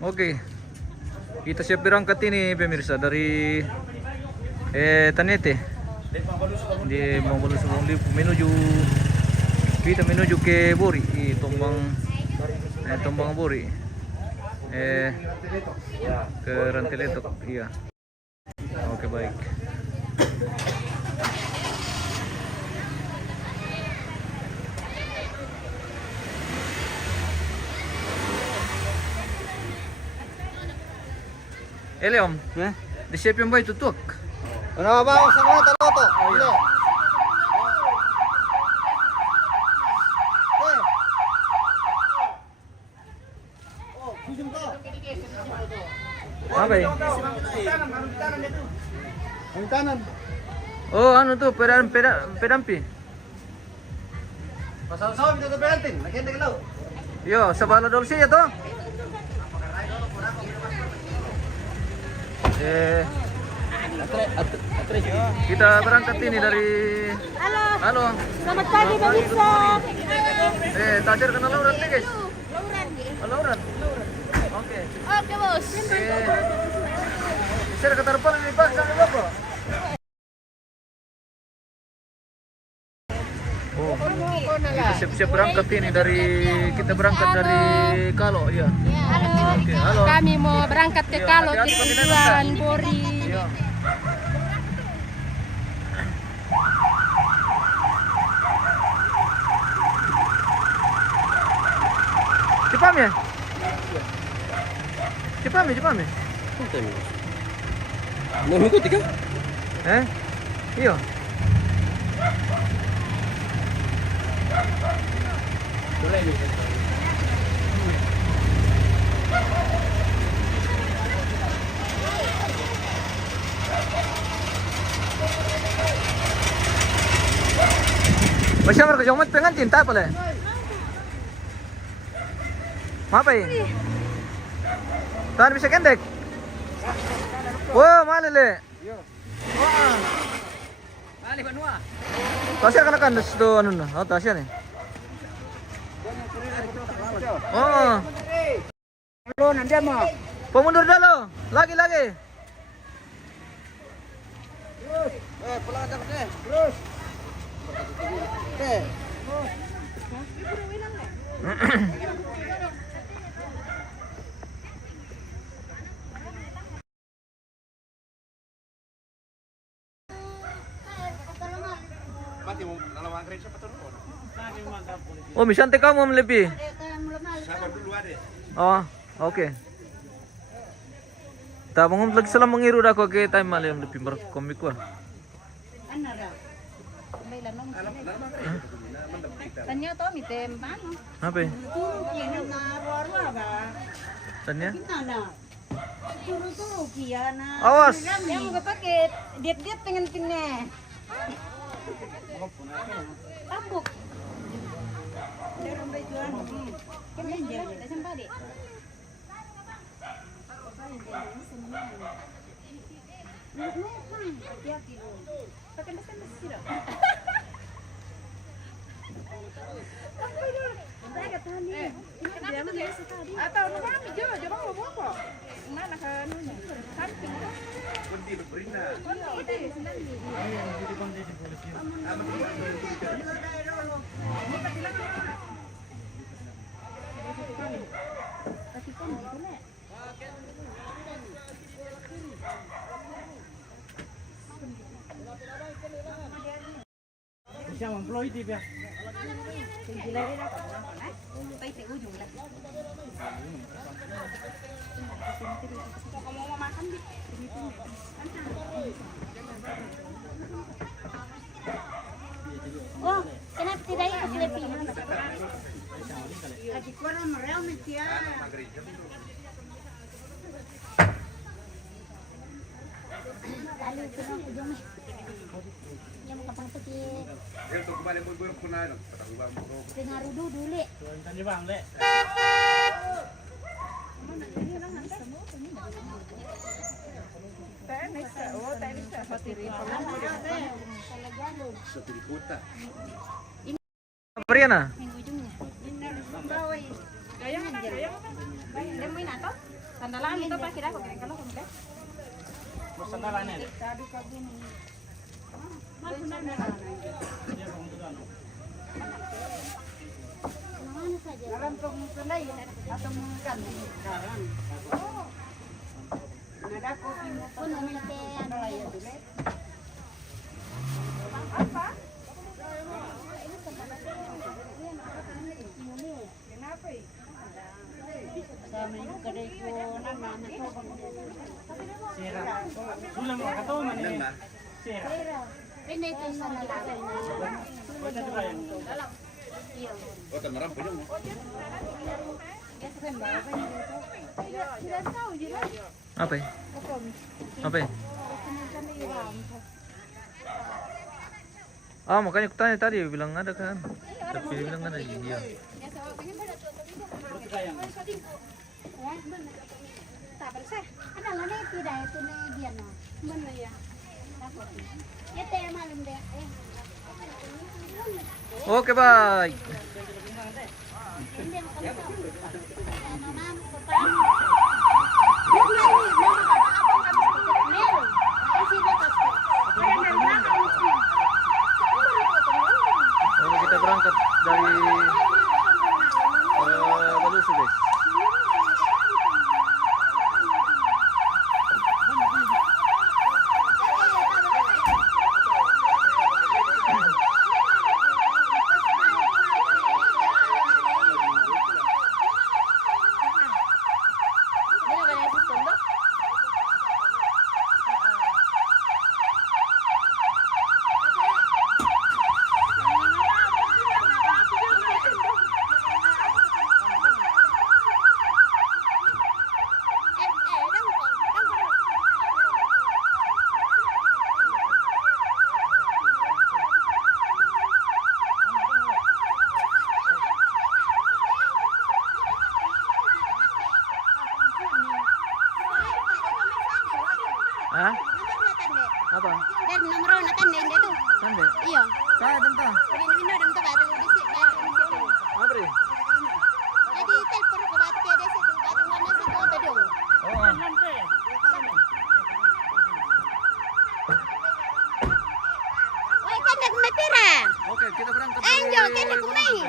Oke, kita siap berangkat ini pemirsa dari Tanete. Di Mangbalus menuju kita menuju ke Bori, Tombang Bori. Ke Rantiletok, iya. Oke, baik. Om, disiapin ba tutup? Ano ba sa mga taloto? Hindi. Apa ya? Ang kanan. Oh, ano tuh pedampi. Pasal-pasal kita berantin, lagi di laut. Yo, sa bala dolce ya to? Kita berangkat ini dari Halo. Selamat pagi pemirsa. Tajar kenal Lauran nih, guys. Lauran. Oke. Oke, Bos. Saya ke Tarpal ini, Pak, sama Bapak. Oh, kita siap-siap berangkat ini kita berangkat dari Kalo, ya. Halo. Oke, halo. Kami mau berangkat ke Kalo hati-hati pakai tujuan helm, Bori. Iya. Cepam ya? Cepam ya? Mau ikut kan? Iya. Masyamar ka jomat pengen cinta pala. Apa ya? Tahan bisa kendek. Wah, mana le? Mali banua. Tasya kana kan do anu na. Oh, tasya ni. Oh. Lo nanti mo. Pemundur dulu. Lagi. Terus. Pulang aja deh. Terus. Oke. Oh, misan teka mo lebih. Oh, oke. Ta mong lagi salam mengiru dah ko ke time malam lebih berkomik ko. Tanya to mi tempan. Apa? Tanya? Awas. Yang mau pakai diet pengen tinne. Ambuk. Atau kami coba mau apa? Mana kan? Samping. Kunti berina. Kunti itu sendiri. Siapa employee tip ya? Kalau mau makan di oh, kenapa tidak ikut lebih? Lagi kurang merel mencia. Lalu kita ujung. Yang mau kapang sakit. Itu kembali buat punah, patang bang. Dengar dulu le. Tuan di bang le. Satu kota. Priana. Yang ujungnya. Gayang. Lemuin atau? Sandalan itu pakai aku kan kalau kamu Sandalannya. tadi kabin. Mana saja? Dalam pengunjung atau makan sekarang. Ada kopi pun nanti ada ya dulu. Apa? Kenapa? Sama ibu kedai ko nama itu. Sira. Sulam kataw man ni. Sira. Ini itu sana lagi. Wala di ba yan? Oh, tanaram po yun. Tidak tahu jelas. Apa ya? Apa ya? Ah, makanya aku tanya tadi, bilang ada kan? Tapi dia bilang ada. Iya. Tak bersih. Ada mana tidak itu nih dia no. Mana ya? Ya teh malam deh. Oke, bye. Oke, kita berangkat dari Balusu, guys. Hah? Apa? Dan nomor na tanda ini tuh. Tanda? Iya. Saya tentang. Ini dong tuh batu di situ. Apa nih? Jadi telepon ke batu ada situ batu mana situ apa dong? Oh. Woi kan nak mepira. Oke, kita berangkat. Enjo kan nak main.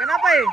Kenapa ya?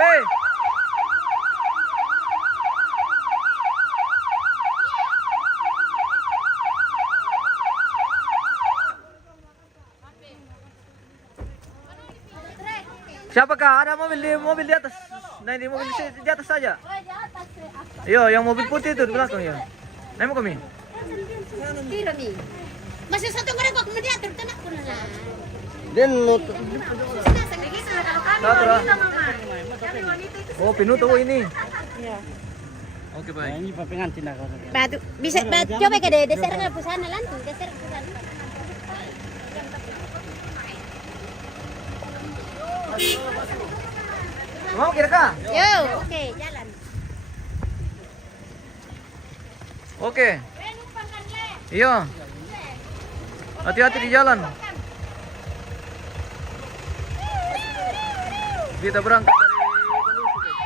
Weh. Siapakah? Ada mobil di atas. Nah, di mobil di atas saja. Yo, yang mobil putih itu di belakang ya. Nah, mau kami. Tiro nih. Masih satu orang kok kemudian terkena kuna lah. Then Oh, pinuto ini. Iya. Oke, baik. ini pa pengantin ako. Batu bisa coba ke deser nggak pusana lantu deser pusana. Mau kira-kira? Yo, oke, jalan. Oke. Iya. Hati-hati di jalan. Kita berangkat dari Balusu, guys.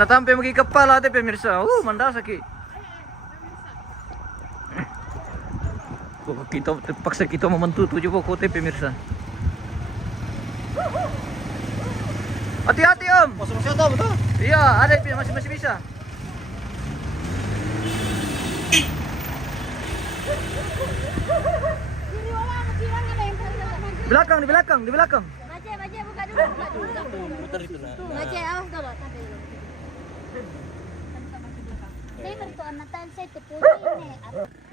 Natampe magi kepala ate pemirsa. Mandasa ki. Kok kita terpaksa kita mementutu coba kote pemirsa. Hati-hati Om. Masuk tahu betul. Iya, ada masih bisa. Di belakang. Baca buka dulu. Muter itu nah. Baca awas dulu. Saya bertuan mata saya tepuk ini.